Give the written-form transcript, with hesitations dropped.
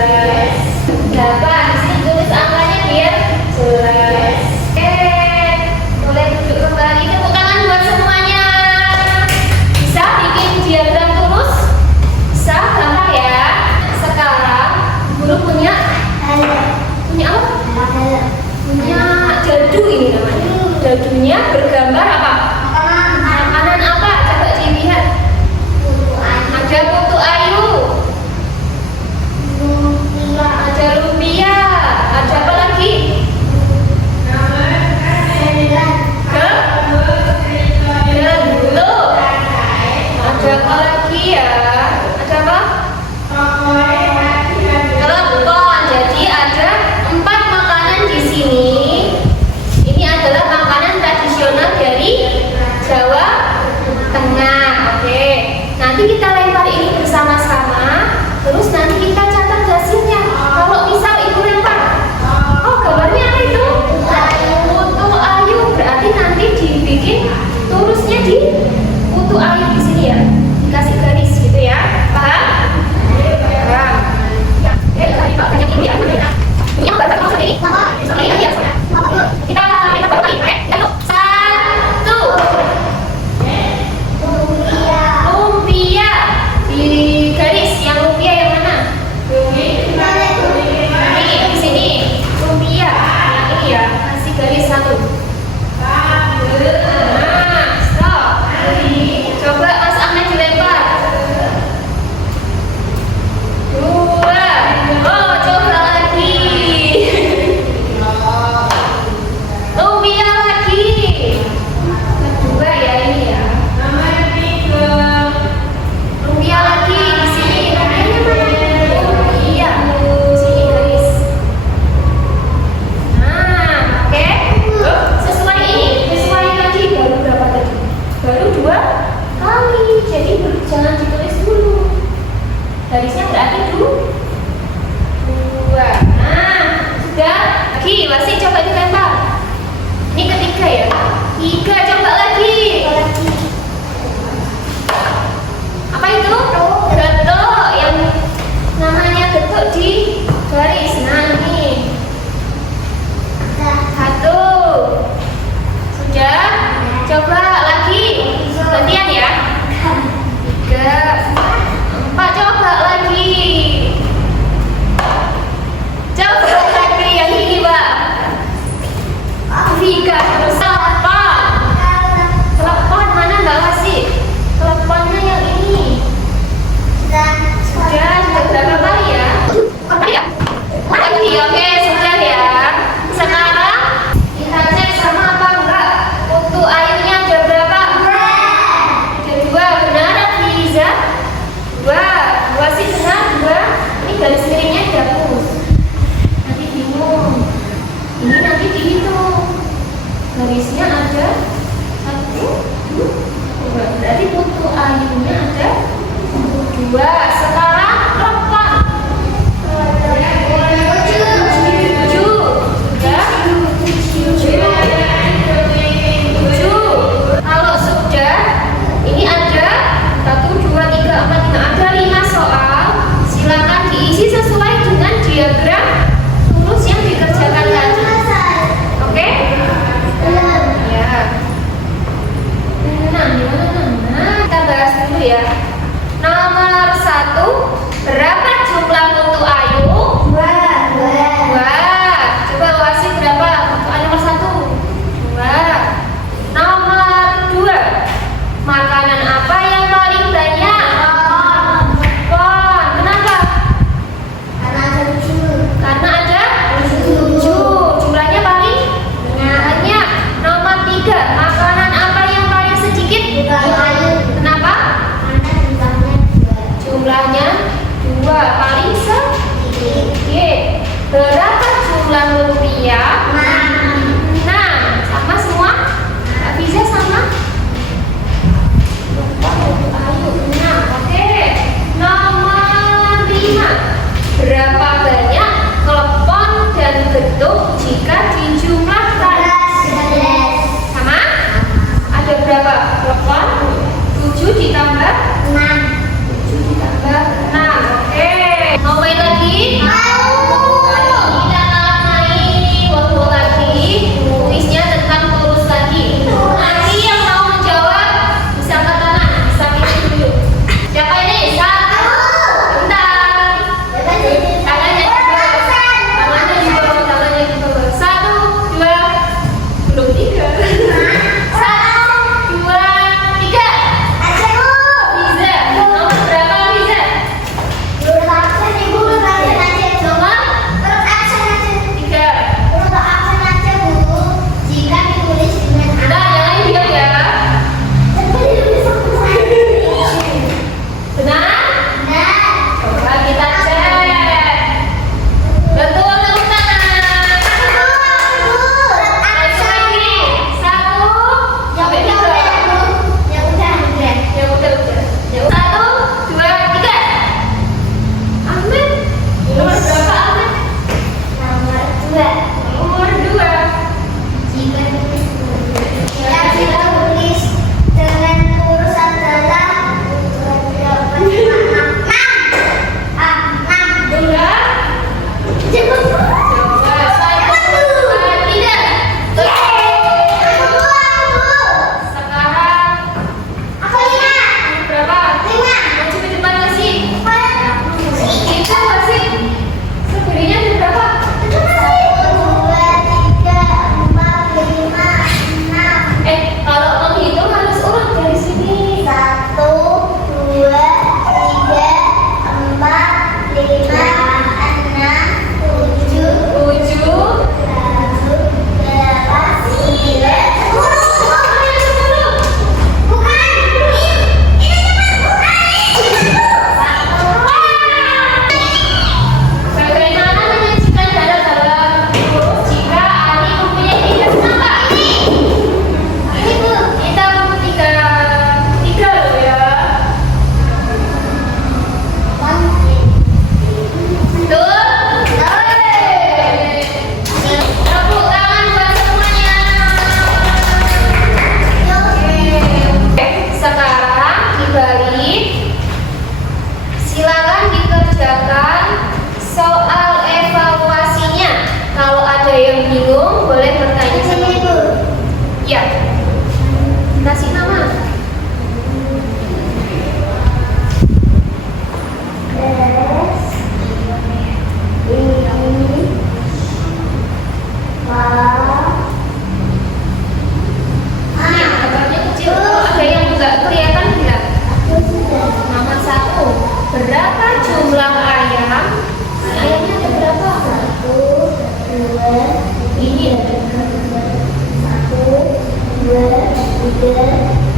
8. Di sini tulis angkanya biar jelas. Boleh duduk kembali. Tepuk tangan buat semuanya. Bisa bikin diagram lurus? Bisa, gampang ya. Sekarang guru punya apa? Punya dadu ini namanya. Dadunya bergambar apa? Makanan apa? Coba dilihat. Ada putu ayu. Ada lumpia. Ada apa lagi? Gelut. Ada apa lagi ya? Ada apa? Telepon. Jadi ada 4 makanan di sini. Ini adalah makanan tradisional dari Jawa Tengah. Oke. Nanti kita lempar ini bersama-sama. Terus nanti kita catat hasilnya. Kalau misal ibu lempar, oh gambarnya apa itu? Putu ayu. Berarti nanti dibikin tulisnya di putu ayu di sini ya. Dikasih garis gitu ya. Paham? Paham. Ini apa bahasa ini? Kita baru lagi. Ayo. 1. Lumpia. Di garis yang lumpia yang mana? Ini di sini. Lumpia. Ini ya. Kasih garis 1. Nah, stop. Coba Mas Ahmed dilempar. 2. Oh, coba lagi. Lumpia lagi. Kedua ya ini ya. Lumpia lagi di sini. Lumpianya mana? Lumpia. Sini garis. Nah, oke. Sesuai ini. Sesuai tadi baru berapa tadi? Baru 2 kali. Jadi jangan ditulis dulu. Garisnya berarti 2. Nah, sudah. Lagi, masih coba dilempar. Ini ketiga ya. 3, coba lagi. Apa itu? Getuk. Yang namanya getuk di garis. Nah, ini. 1. Sudah. Coba lagi. Gantian ya. 3. 4. Coba lagi. Coba lagi yang ini, Pak. 3. Telepon mana Mbak kasih? Teleponnya yang ini. Sudah berapa kali ya? Ya? Lagi, oke, sudah ya. Sekarang kita cek sama apa enggak? Putu ayunya ada berapa? Ada 2, benar Riza? 2 sih benar, 2. Ini garis miringnya dihapus. Nanti bingung. Ini nanti dihitung. Garisnya ada 1, 2. Berarti putu ayunya ada 2. Sekarang telepon. 7. Sudah? 7. Kalau sudah, ini ada 1, 2, 3, 4, 5. Ada 5 soal. Silakan diisi sesuai dengan diagram lurus yang dikerjakan tadi. Oke? Ya. Nah, kita bahas dulu ya. Nomor 1, berapa jumlah putu ayu? 2. Coba wasit berapa? Putu ayu nomor 1. 2. Nomor 2, makanan apa yang paling banyak? Pohon. Kenapa? Karena ada 7. Jumlahnya paling banyak. Nomor 3, makanan apa yang paling sedikit? Kenapa? Jumlahnya 2. Paling sedikit. Berapa jumlah lumpia? 6. Sama semua? Kak Fiza sama? Ayo, 6. Oke. Nomor 5, berapa banyak telepon dan getuk jika dijumlahkan? Sama? Ada berapa telepon? 7 ditambah 6. 7 ditambah 6. Oke. Mau main lagi? tiga,